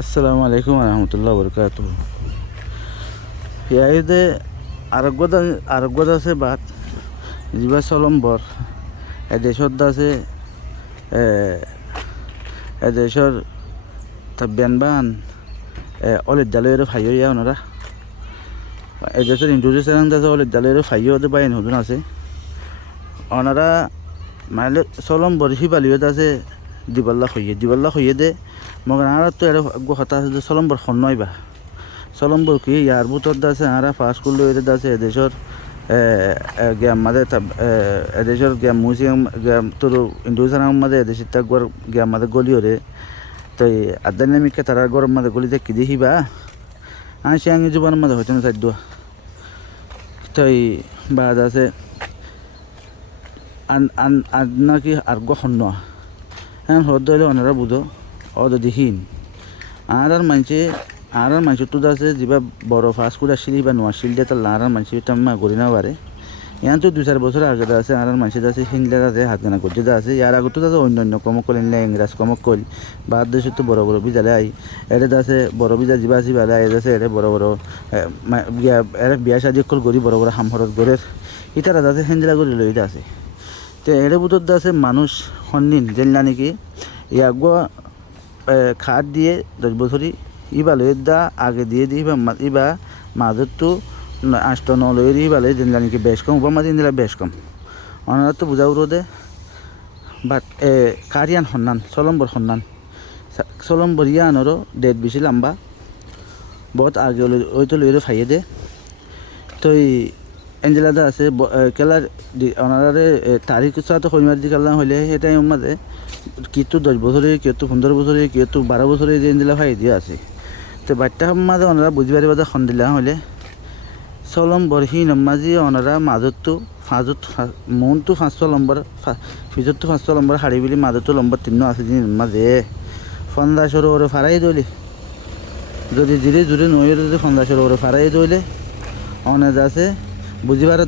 আসসালামু আলাইকুম রহমতুল্লাহ বরকাত। ইয়াইদে আরোগ্যত আছে বাট যিবা চলম্বৰ এদেশত আছে এদেশৰ বেনবান অলিদালয়ের ফাইও ইয়া ওনারা এদেশের ইন্ডোনেশিয়ান আছে অলিদালয়ের ফাইও বাইন হুদুন আছে ওনারা মানে চলম্বৰ সিবালিও আছে দিবাল্লা হইয়ে দে মগর আর তো এর কথা আছে যে চলম্বৰ নয়বা চলম্বৰ কি ইয়ার বুতর আছে আরা ফাস্ট করলো এদের আছে এদেশের গ্যাম মাদে এদেশের গ্যাম মিউজিয়াম গ্যাম তোর ইন্ডোনেশিয়ান মাদে এদেশের তাকবার গ্যাম মাদে গলিওরে তো আদানিমিকে তারা গরম মাদে গলিতে কি দেখিবা আংশি আঙি জুবানের মাদে হইতে না চাইদ তাই বাদ আছে আন নাকি আর গখন হ্যাঁ হদ হইলে ওনারা বুঝো অদদিহীন আর মানুষ তো আছে যা বড় ফাস্ট ফুড আসলে বা নোয়া শিল দিয়ে তার আর মানুষ মা করি না পারে ইয়ান তো 2-4 বছর আগে আছে আর মানুষ আছে হিন্দা আছে হাত গানা করছে আছে ইয়ার আগত আছে অন্য কমক কল ইংরাজ কমক কল বাদ দেশে তো বড় বড় বিজালে আই এটা আছে বড় বিজা যিবা বালে আই আছে এটা বড় বড় বিয়া শাদি কল গড়ি বড় বড় হামহরত গড়ের ইতারা আছে হেন্দিলা করে লইতে আছে তো এর ভিতর আছে মানুষ সন্নিন জেনলা নাকি ইয়াগ খাট দিয়ে 10 বছরই ইবা লইয়ের দা আগে দিয়ে ইবা মাঝের তো 8-9 লইয়ের ইবালে জেনলা নাকি বেশ কম উবা মাঝে দিলা বেশ কম ওনারা তো বুঝা উড়োদে বাট কারিয়ান সন্নান চলম্বর ইয়ানোরও ডেট বেশি লম্বা বহুত আগে ওই তো লইয়েরও ফাইয়ে দে তো এঞ্জেলাদা আছে কেলার ওনারে তারিখ তো শনিবার দি কালাম হইলে সেই টাইম মাঝে কেউ 10 বছরে কেউ 15 বছরে কেউ 12 বছরে যে এঞ্জেলা ফাই দিয়ে আছে তো বাচ্চা মাঝে ওনারা বুঝবারে বাদে খন দিলা হইলে চলম্বর হিন মাঝি ওনারা মাজতো মন তো 500 লম্বর ফিজত তো 500 লম্বর হাড়ি বিলি মাজতো লম্বর 3 আছে দিন মাঝে 1500 ওরে ফারাই দইলে যদি ধীরে ধীরে নয়ের যদি 1500 ওরে ফারাই দইলে অনেক আছে বুঝিবার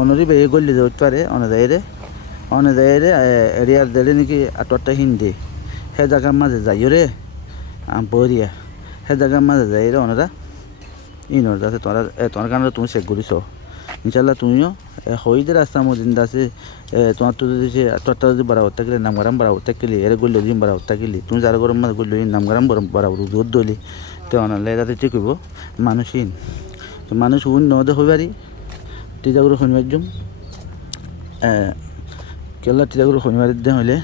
অনরি বেয়ে গল্লি ধরতে পারে অনে যাইরে এরিয়ার দিলে নাকি আটটা হিন্দি সে জায়গার মাঝে যাইও রে বরিয়া সে জায়গার মাঝে যাই রে ওনারা ইনর আছে তোমার কারণে তুমি চেক করিস ইনশাল্লাহ তুমিও হইদের রাস্তা মদিন আছে তোমার তো যদি সে আটটা যদি বাড়া হতে গেলে নামগারাম বাড়া হতে গেলি এর গল্লি দিন বাড়া হতে গেলি তুমি যার গরম মাঝে গল্লি নামগারাম বাড়া রোদ দলি তো অনালে যাতে ঠিক হইব মানুষহীন তো মানুষ নদে হইবারি টিজাগুলো শনিবার জম কেলা টিজাগুলো শনিবার দিন হইলে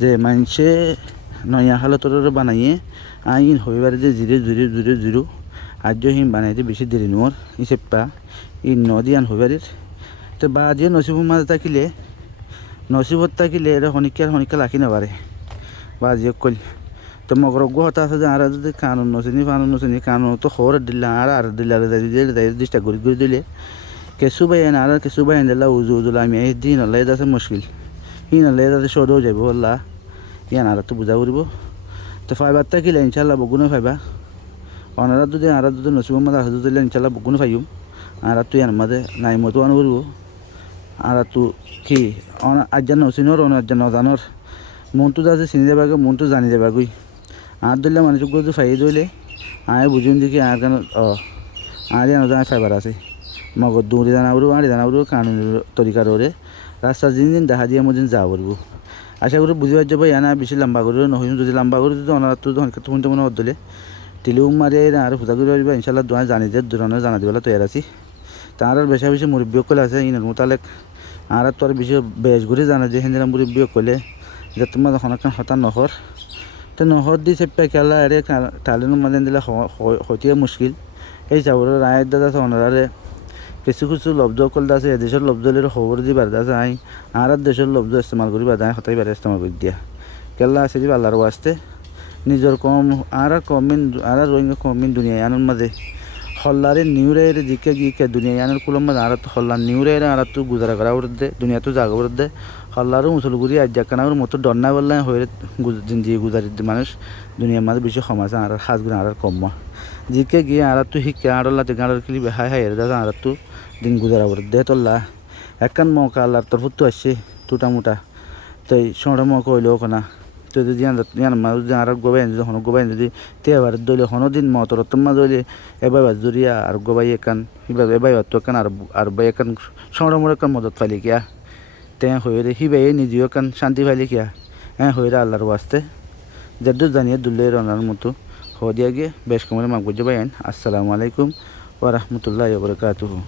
যে মানুষে নয়া হালতর বানাইয়ে আইন হইবারে যে জিরো আর্যহীন বানাইতে বেশি দেরি নোর ইসেপ্পা নদী আন হইবারির তো বা যে নসিবর মাঝে থাকিলে এটা শনিকা রাখি নাপারে বা যে কল তো মগরজ্ঞ হতা আছে যে আর যদি কানুন নচিনি কানুন তো খবর দিলে আর দিলে ডিস্টার্ব করে দিলে কেঁচু বাইন আর কেঁচু বাইন দিলা উজুলা আমি এই দিন হলে আছে মুশকিল হলে যাতে সদও যাব হল্লা ইয়ান আর তো বুঝা করব তো ফাইবার থাকিলে ইনশাল্লাহ বগুনে ফাইবা ওনারা যদি নসিবর মাঝে আসে দিলে ইনশাল্লাহ বগুনে ফাইম আর তুই ইয়ার মাঝে নাই মতো আন করব আর তু কি আজ্ঞা নচিনর আজ্ঞা নজানর মনটো আছে চিনি যাবাগে মনটো জানি যাবাগৈ আর দিলে মানুষ যদি ফাইয়ে দিলে আয় বুঝুন দেখি আর কেন আর নজান ফাইবার আছে মগর দৌড়ি দানাবো কানুন তরিকার ওরে রাস্তা দিন দেখা দিয়ে মদিন যা করবো আশা করি বুঝিবার যাবো ইয়ানা বেশি লম্বা করে নহইম যদি লম্বা করে যদি অনার তো শুনতে মনে হলে টিলিও মারি আর পূজা করে পারবা ইনশাল্লাহ দোয়া জানি যে দূরানো জানা দিবেলা তৈরি আছি তার আর বেশি মুরব্বী কলে আছে ইনের মোতালেক আর তো আর বেশি বেশ ঘুরে জানা যে হিন্দিরা মুরব্বী কলে যে তোমার যখন একটা হতান নহর তো নহর দি চেপে খেলা এরে টালিনো মানে দিলে হইতে মুশকিল এই চাউর রায়ের দাদা আছে ওনারে কিছু লব্জ কল আছে এদেশের লব্জলের খবর দি বারদা আছে আই আর দেশের লব্জ ইস্তেমাল করি বাদা হতাই বারে ইস্তেমাল করে দিয়া কেলা আছে যে আল্লাহর ওয়াস্তে নিজের কম আর রোহিঙ্গা কমিন দুনিয়া আনার মাঝে হল্লারে নিউরে জিকে গিয়ে দুনিয়া আনার কুলম মাঝে আর তো হল্লার নিউরে আর তো গুজারা করা উঠতে দুনিয়া তো জাগা উঠতে হল্লারও মুসলগুড়ি আজ জাকানার মতো ডন্না বললে হয়ে জিয়ে গুজারি মানুষ দুনিয়ার মাঝে বেশি সমাজ আর হাজগুলো আর কম জিকে গিয়ে আর তো শিক্ষা আড়লাতে গাঁড়ার কিলি হাই হাই দাদা আর তো দিন গুজারা উঠতে তোল্লা একখান মৌকা আল্লাহর তরফ তো আসছে টুটা মোটা তাই সোঁড়া মৌকা হইলেও না তো যদি ইয়ান মা যদি আর গোবাই যদি হন গোবাই যদি তেবার দইলে হন দিন মতরতম্মা দইলে এবার জুরিয়া আর গোবাই একান এবার তো একান আর বাই একান সংরমর একান মদত পাইলি কিয়া তে হয়ে হিবাই নিজেও একান শান্তি পাইলি কিয়া হয়ে আল্লাহর ওয়াস্তে যাদের জানিয়ে দুল্লে রানার মতো হয়ে দিয়ে গিয়ে বেশ কমরে মাকবুজে বাইন। আসসালামু আলাইকুম ওয়া রাহমাতুল্লাহি ওয়া বারাকাতুহু।